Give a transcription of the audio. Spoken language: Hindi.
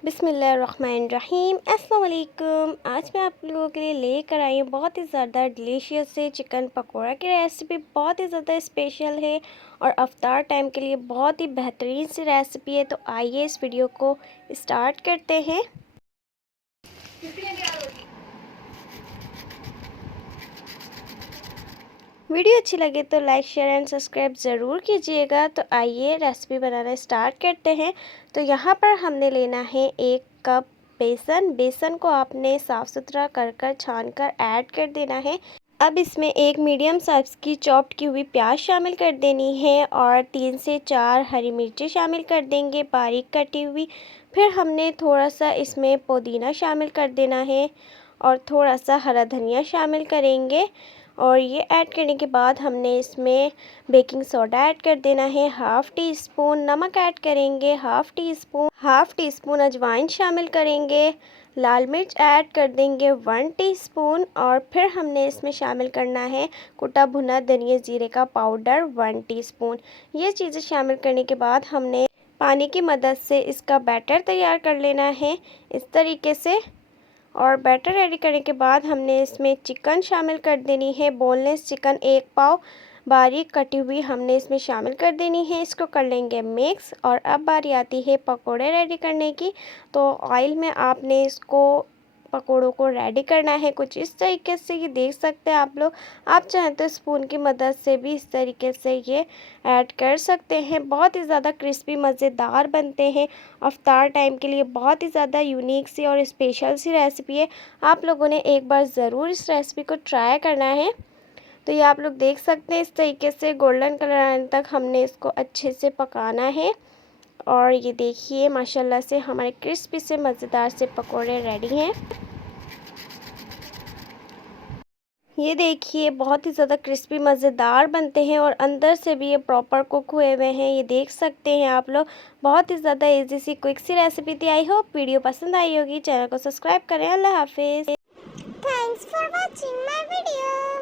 बिस्मिल्लाहिर्रहमानिर्रहीम। अस्सलाम वालेकुम। आज मैं आप लोगों के लिए लेकर आई हूँ बहुत ही ज़्यादा डिलीशियस से चिकन पकोड़ा की रेसिपी। बहुत ही ज़्यादा स्पेशल है और अफ्तार टाइम के लिए बहुत ही बेहतरीन सी रेसिपी है। तो आइए इस वीडियो को स्टार्ट करते हैं। वीडियो अच्छी लगे तो लाइक शेयर एंड सब्सक्राइब ज़रूर कीजिएगा। तो आइए रेसिपी बनाना स्टार्ट करते हैं। तो यहाँ पर हमने लेना है 1 कप बेसन को आपने साफ़ सुथरा कर छान कर ऐड कर देना है। अब इसमें एक मीडियम साइज़ की चॉप्ड की हुई प्याज शामिल कर देनी है और 3 से 4 हरी मिर्ची शामिल कर देंगे बारीक कटी हुई। फिर हमने थोड़ा सा इसमें पुदीना शामिल कर देना है और थोड़ा सा हरा धनिया शामिल करेंगे। और ये ऐड करने के बाद हमने इसमें बेकिंग सोडा ऐड कर देना है, हाफ़ टी स्पून नमक ऐड करेंगे, हाफ़ टी स्पून अजवाइन शामिल करेंगे, लाल मिर्च ऐड कर देंगे 1 टीस्पून और फिर हमने इसमें शामिल करना है कुटा भुना धनिया ज़ीरे का पाउडर 1 टीस्पून। ये चीज़ें शामिल करने के बाद हमने पानी की मदद से इसका बैटर तैयार कर लेना है इस तरीके से। और बैटर रेडी करने के बाद हमने इसमें चिकन शामिल कर देनी है। बोनलेस चिकन 1 पाव बारीक कटी हुई हमने इसमें शामिल कर देनी है। इसको कर लेंगे मिक्स। और अब बारी आती है पकोड़े रेडी करने की। तो ऑयल में आपने इसको पकोड़ों को रेडी करना है कुछ इस तरीके से। ये देख सकते हैं आप लोग। आप चाहें तो स्पून की मदद से भी इस तरीके से ये ऐड कर सकते हैं। बहुत ही ज़्यादा क्रिस्पी मज़ेदार बनते हैं। अफ्तार टाइम के लिए बहुत ही ज़्यादा यूनिक सी और स्पेशल सी रेसिपी है। आप लोगों ने एक बार ज़रूर इस रेसिपी को ट्राई करना है। तो ये आप लोग देख सकते हैं इस तरीके से गोल्डन कलर आने तक हमने इसको अच्छे से पकाना है। और ये देखिए माशाल्लाह से हमारे क्रिस्पी से मज़ेदार से पकोड़े रेडी हैं। ये देखिए बहुत ही ज़्यादा क्रिस्पी मज़ेदार बनते हैं और अंदर से भी ये प्रॉपर कुक हुए हुए हैं। ये देख सकते हैं आप लोग। बहुत ही ज़्यादा इजी सी क्विक सी रेसिपी थी। आई होप वीडियो पसंद आई होगी। चैनल को सब्सक्राइब करें। अल्लाह हाफिज़। Thanks for watching my video.